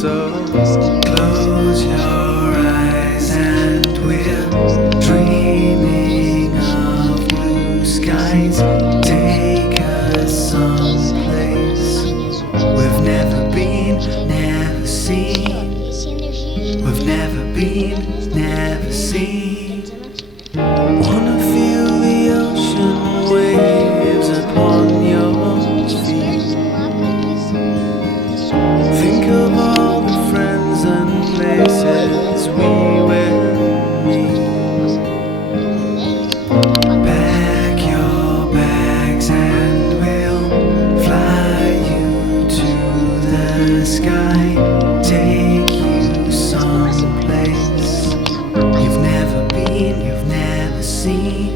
So close your eyes and we're dreaming of blue skies. Take us someplace we've never been, never seen. We've never been, never seen. Wanna feel the ocean waves upon your feet. Think of all the friends and places we will meet. Pack your bags and we'll fly you to the sky. Take you someplace you've never been, you've never seen.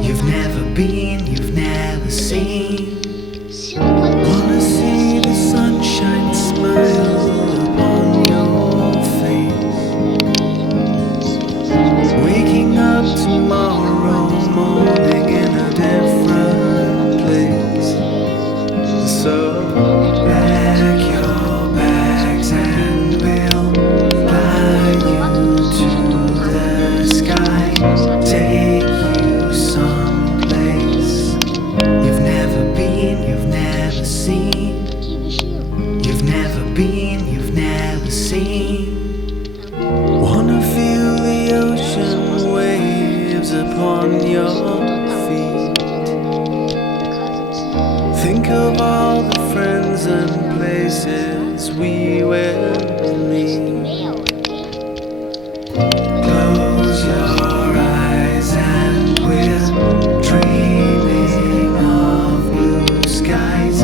You've never been, you've never seen. Wanna see the sunshine smile upon your face. Waking up tomorrow morning in a different place. So pack your bags and we'll fly you to the sky. Take you someplace you've never been, you've never seen. You've never been, you've never seen. Wanna feel the ocean waves upon your feet. Think of all the friends and places we will meet. Close your eyes and we're dreaming of blue skies.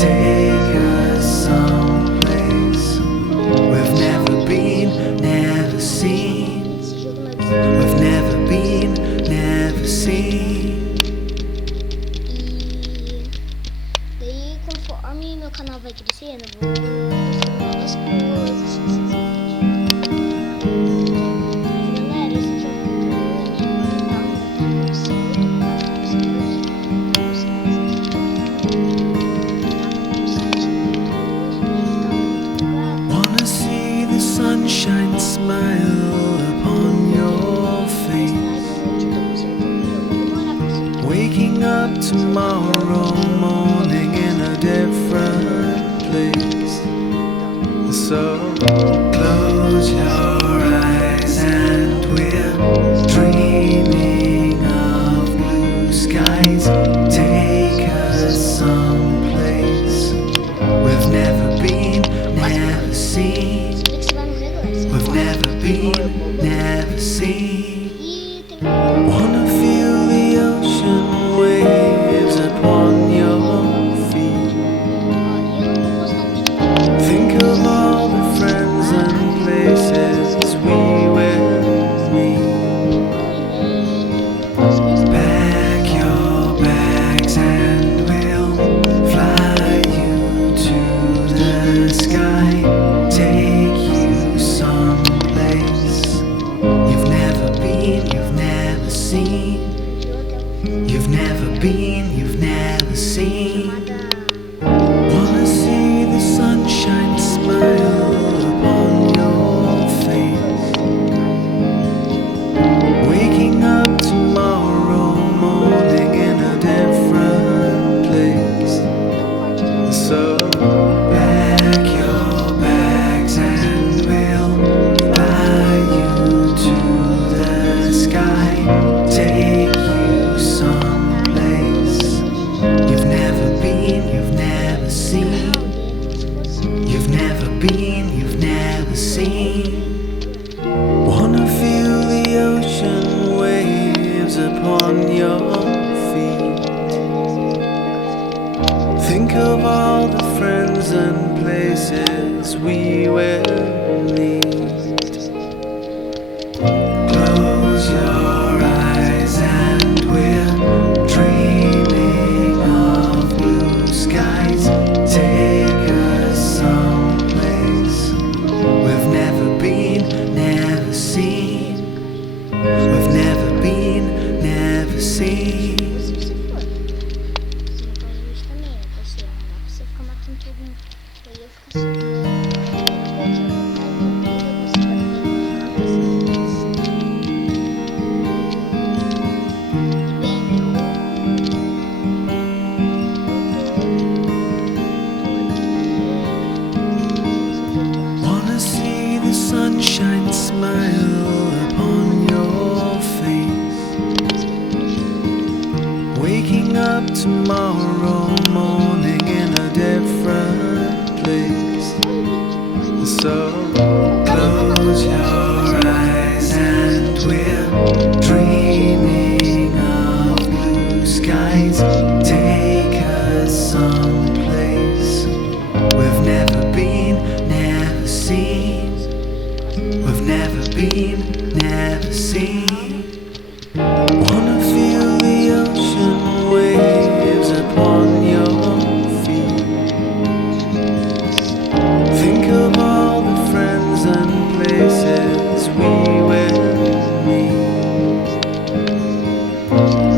Take us someplace we've never been, never seen. We've never been, never seen. Daí, conforme meu canal vai crescendo, eu vou fazendo novas coisas. Galera, esse aqui é o controle, tá? Wanna see the sunshine smile upon your face. Waking up tomorrow morning in a different place. So close your eyes and we're dreaming of blue skies. Take us someplace we've never been, never seen. We've never been, never seen. Wanna feel the ocean waves upon your feet. Think of all the friends and places we will meet. Pack your bags and we'll fly you to the sky. Take you someplace you've never been, you've never seen. You've never been, you've never seen. Wanna see the sunshine smile upon your face. Waking up tomorrow morning in a different place. So pack your bags and we'll fly you to the sky. Take you someplace you've never been, you've never seen. You've never been, you've never seen. Wanna feel the ocean waves upon your feet. Think of all the friends and places we will meet. Close your eyes and we're dreaming of blue skies. Take us someplace we've never been, never seen. We've never been, never seen. Você também, você, não dá pra você ficar matando todo mundo. Aí eu fico assim. place. So close your eyes and we're dreaming of blue skies. Take us someplace we've never been, never seen. We've never been, never seen. Wanna feel the ocean waves upon your feet. Think of all the friends and places we will meet.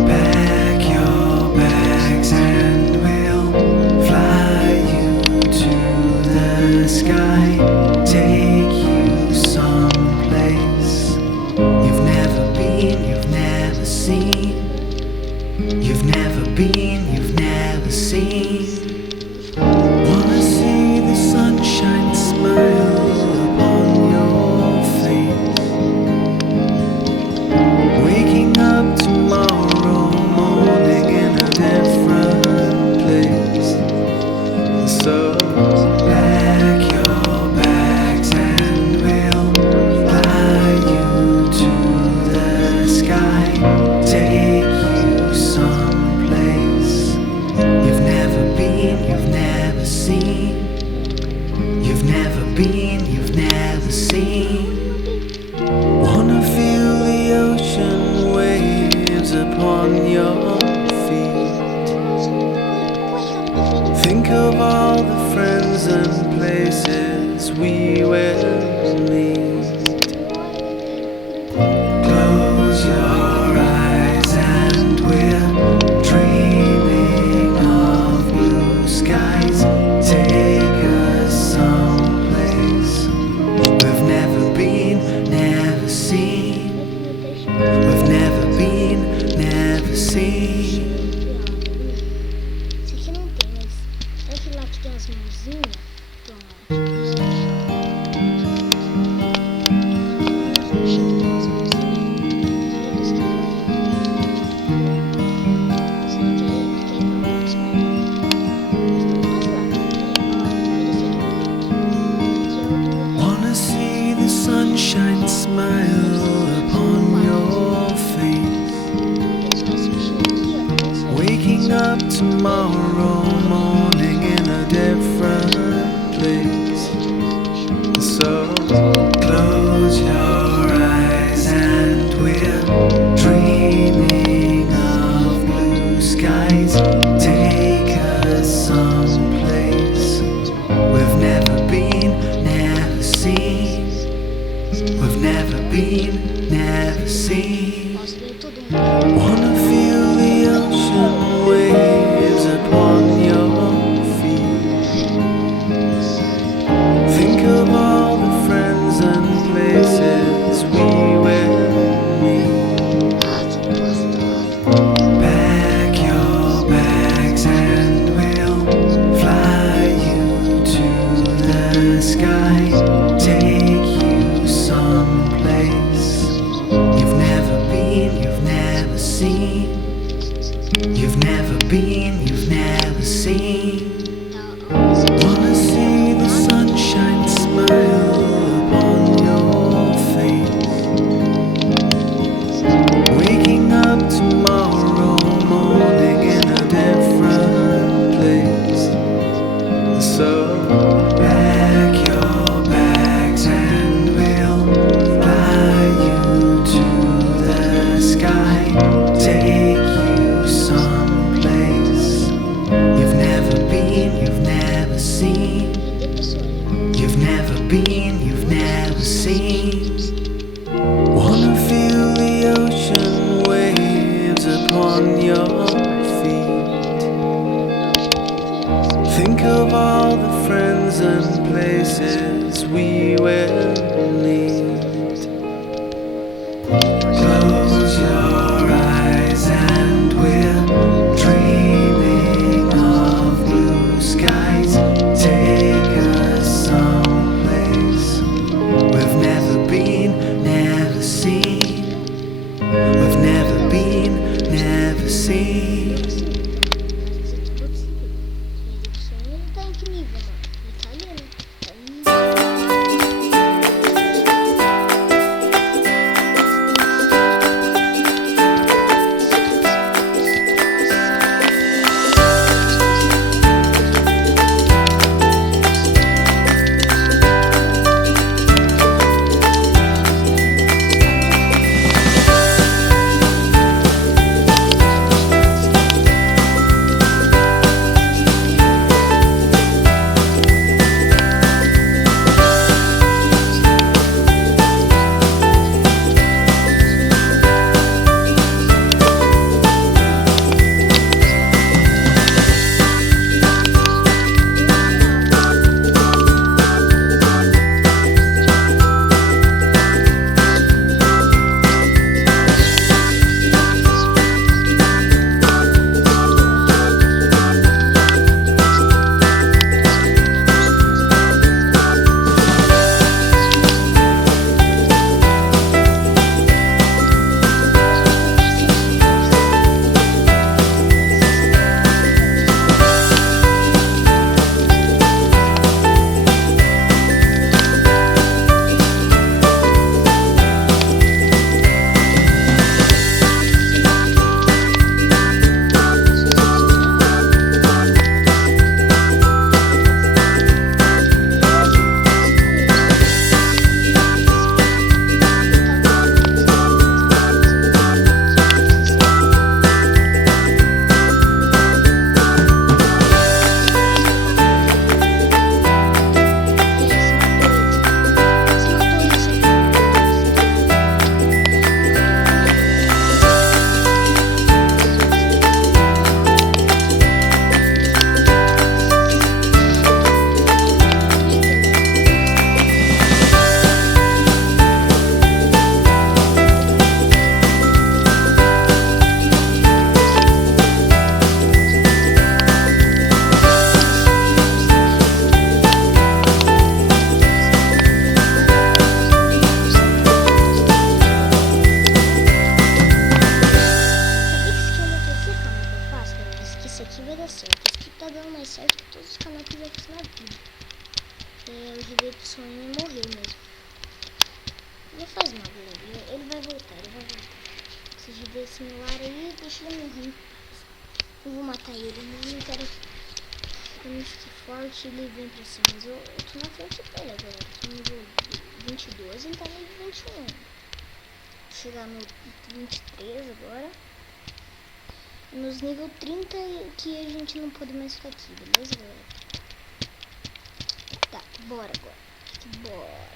Pack your bags and we'll fly you to the sky. Take you someplace you've never been, you've never seen. You've never been, you've never seen. Wanna see the sunshine smile upon your face. Waking up tomorrow morning in a different place. So pack your bags and we'll fly you to the sky. Take you someplace you've never been, you've never seen. You've never been, you've never seen. Wanna feel the ocean waves upon your feet. Think of all the friends and places we will meet. Close your eyes and we're dreaming of blue skies. Take us someplace we've never been, never seen. We've never been, never seen. Esse aqui não tem, mas é aquele lá que tem as mãozinhas. Wanna see the sunshine smile upon your face. Waking up tomorrow morning in a different place. So close your eyes and we're dreaming of blue skies. Take us someplace we've never been, never seen. We've never been, never seen. Nossa, veio todo mundo. Wanna feel the ocean waves upon your feet. Think of all the friends and places we will meet. Pack your bags and we'll fly you to the sky. Take you someplace you've never been, you've never seen. You've never been, you've never seen. Wanna see the sunshine smile upon your face. Waking up tomorrow morning in a different place. So pack your bags and we'll fly you to the sky. Take you someplace you've never been, you've never seen. You've never been, you've never seen. Wanna feel the ocean waves upon your feet. Think of all the friends and places we will meet. Close your eyes and we're dreaming of blue skies. Take us someplace we've never been, never seen. We've never been, never seen. Mas isso não tá em que nível, mano? Italiano. O Gilberto sonha em morrer mesmo. Não faz mal, galera. Ele vai voltar, Esse Gilberto lar aí, deixa ele morrer. Eu vou matar ele, mas não quero. Quando eu ficar forte, ele vem pra cima. Mas eu tô na frente dele agora. Eu tô no nível 22, ele tá no nível 21. Vou chegar no 23 agora. Nos nível 30 que a gente não pode mais ficar aqui, beleza, galera? Tá, bora agora. Bora.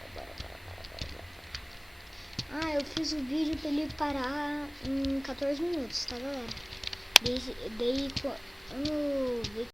Ah, eu fiz o vídeo pra ele parar em 14 minutos, tá, galera? Daí quando